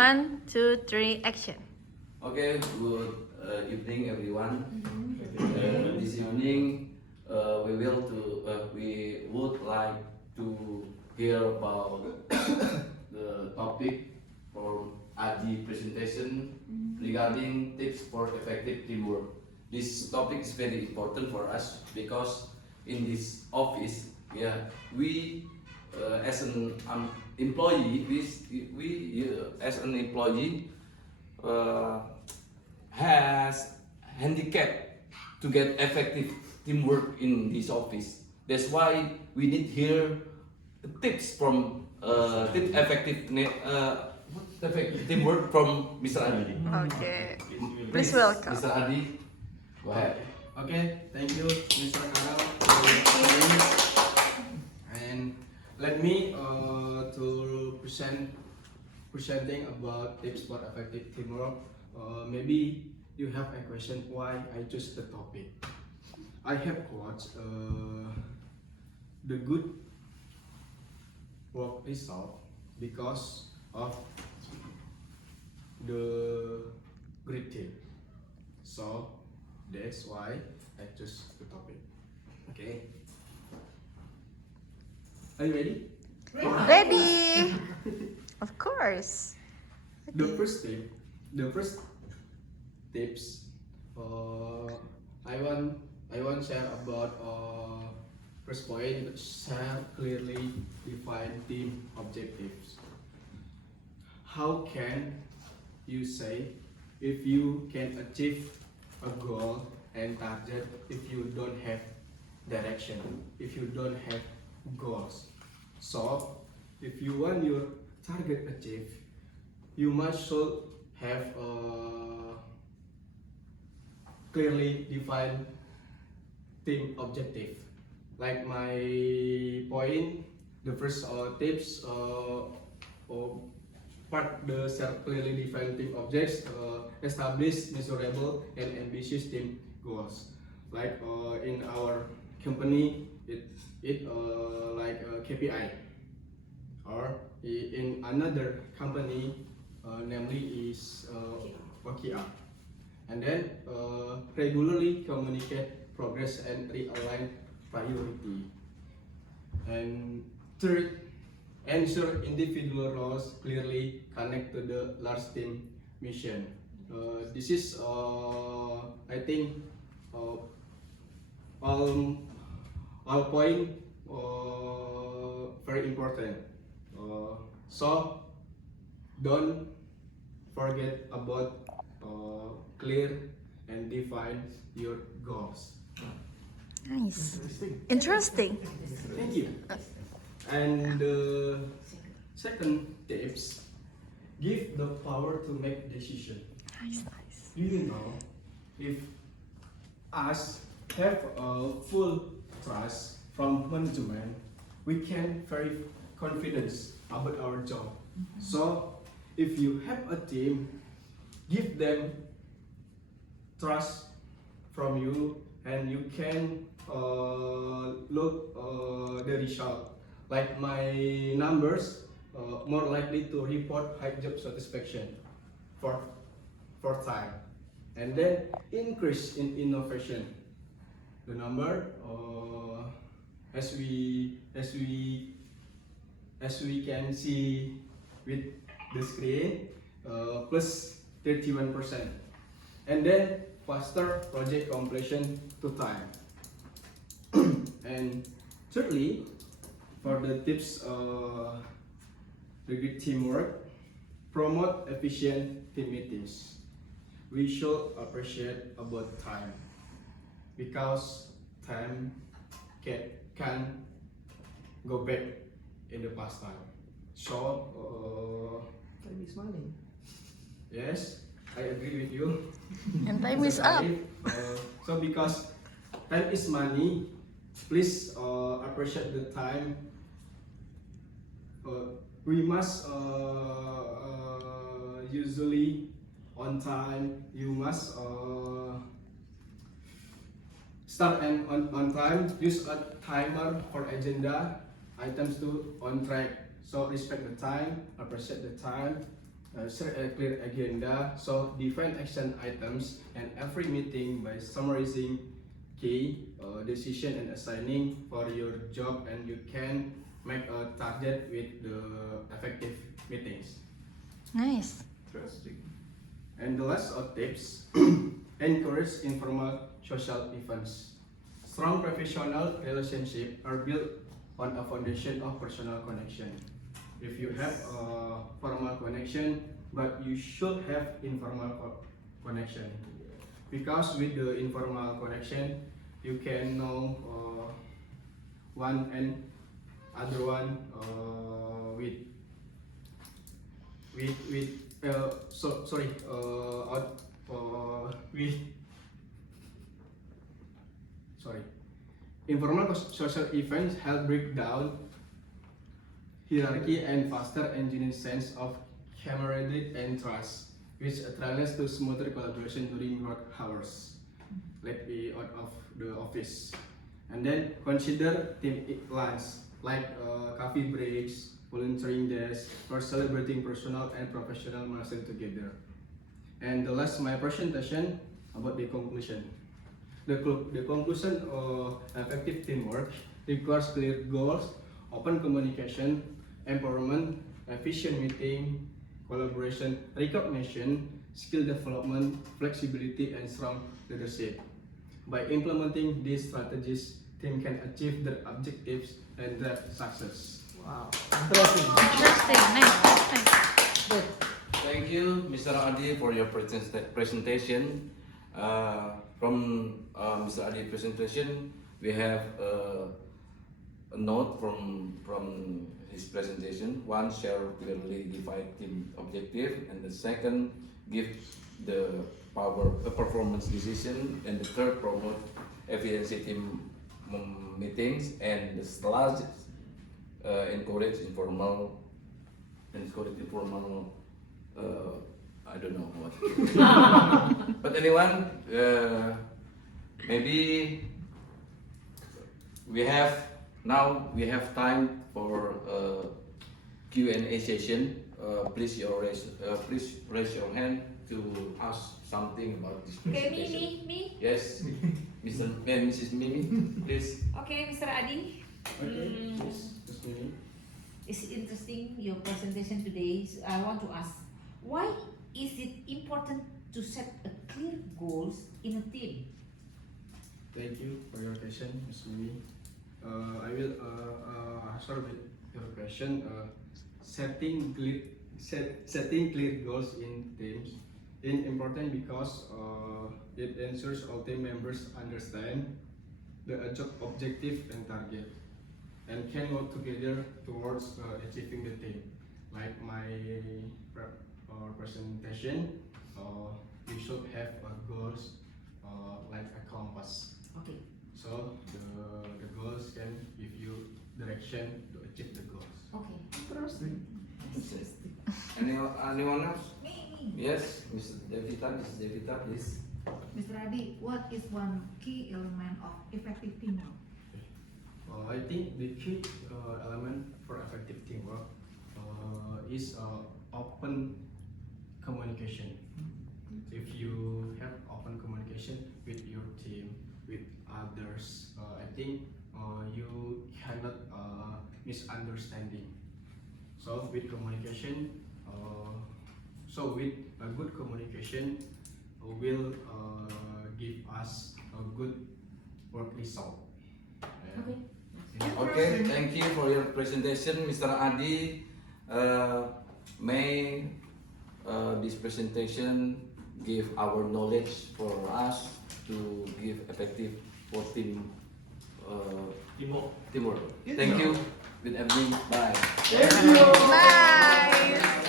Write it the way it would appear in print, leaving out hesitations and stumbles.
One, two, three, action. Okay, good evening, everyone. This evening, we would like to hear about the topic from Adi presentation regarding tips for effective teamwork. This topic is very important for us because in this office, we as an employee, as an employee has handicap to get effective teamwork in this office. That's why we need here tips from effective teamwork from Mr. Adi. Okay. Please welcome. Mr. Adi, go ahead. Okay, thank you, Mr. Anal. And let me to presenting about tips for effective teamwork. Maybe you have a question why I choose the topic. I have watched the good work result because of the great team. So that's why I choose the topic. Okay. Are you ready? Ready? Of course. The first tips. I want share about first point. Share clearly defined team objectives. How can you say if you can achieve a goal and target if you don't have direction, if you don't have goals? So if you want your target achieved, you should have a clearly defined team objective. Like my point, the first tips part the clearly defined team objects, establish measurable and ambitious team goals. Like in our company, it like KPI, or in another company, namely is OKR. And then regularly communicate progress and realign priority. And third, ensure individual roles clearly connect to the large team mission. This is I think all point very important. So don't forget about clear and define your goals. Nice. Interesting. Thank you. And the second tips, give the power to make decision. Nice, nice. Do you know if us have a full trust from management, we can very confident about our job. So if you have a team, give them trust from you, and you can look the result. Like my numbers, more likely to report high job satisfaction for time, and then increase in innovation. The number as we can see with the screen, plus 31%, and then faster project completion to time. And thirdly, for the tips, the good teamwork, promote efficient team meetings. We should appreciate about time because time can go back in the past time. So Time is money. yes, I agree with you. And time is up. So because time is money, please appreciate the time. We must usually on time. You must start and on time. Use a timer for agenda items to on track. So respect the time, appreciate the time, set a clear agenda, so define action items and every meeting by summarizing key decision and assigning for your job, and you can make a target with the effective meetings. Nice. Interesting. And the last of tips, encourage informal social events. Strong professional relationships are built on a foundation of personal connection. If you have a formal connection, but you should have informal connection. Because with the informal connection, you can know one and other one with informal social events help break down hierarchy and foster a genuine sense of camaraderie and trust, which translates to smoother collaboration during work hours, like be out of the office. And then consider team lunch, like coffee breaks, volunteering days, or celebrating personal and professional milestones together. And the last my presentation about the conclusion. The conclusion of effective teamwork requires clear goals, open communication, empowerment, efficient meeting, collaboration, recognition, skill development, flexibility, and strong leadership. By implementing these strategies, team can achieve their objectives and drive success. Wow, interesting. Interesting. Nice. Good. Thank you, Mr. Adi, for your presentation. From Mr. Adi's presentation, we have a note from his presentation. One, share clearly defined team objective, and the second, give the performance decision, and the third, promote efficiency team meetings, and the last, encourage informal. I don't know what. But anyone, maybe we have time for Q&A session. Please raise your hand to ask something about this Okay, presentation. me. Yes, Mr. and Mrs. Mimi, please. Okay, Mr. Adi. Okay, yes, just me. It's interesting your presentation today. So I want to ask, why is it important to set a clear goals in a team? Thank you for your question, Ms. Mimi. I will answer with your question. Setting clear goals in teams is important because it ensures all team members understand the objective and target, and can work together towards achieving the team. Like my presentation, we should have goals like a compass. Okay. So the goals can give you direction to achieve the goals. Okay. Interesting. Anyone else? Me. Yes, Mrs. Devita, please. Mr. Adi, what is one key element of effective teamwork? I think the key element for effective teamwork is open communication. If you have open communication with your team, with others, I think you cannot misunderstanding. So with communication, with a good communication will give us a good work result. And Okay, thank you for your presentation, Mr. Adi. May this presentation give our knowledge for us to give effective for teamwork. Thank you. Good evening. Bye. Nice.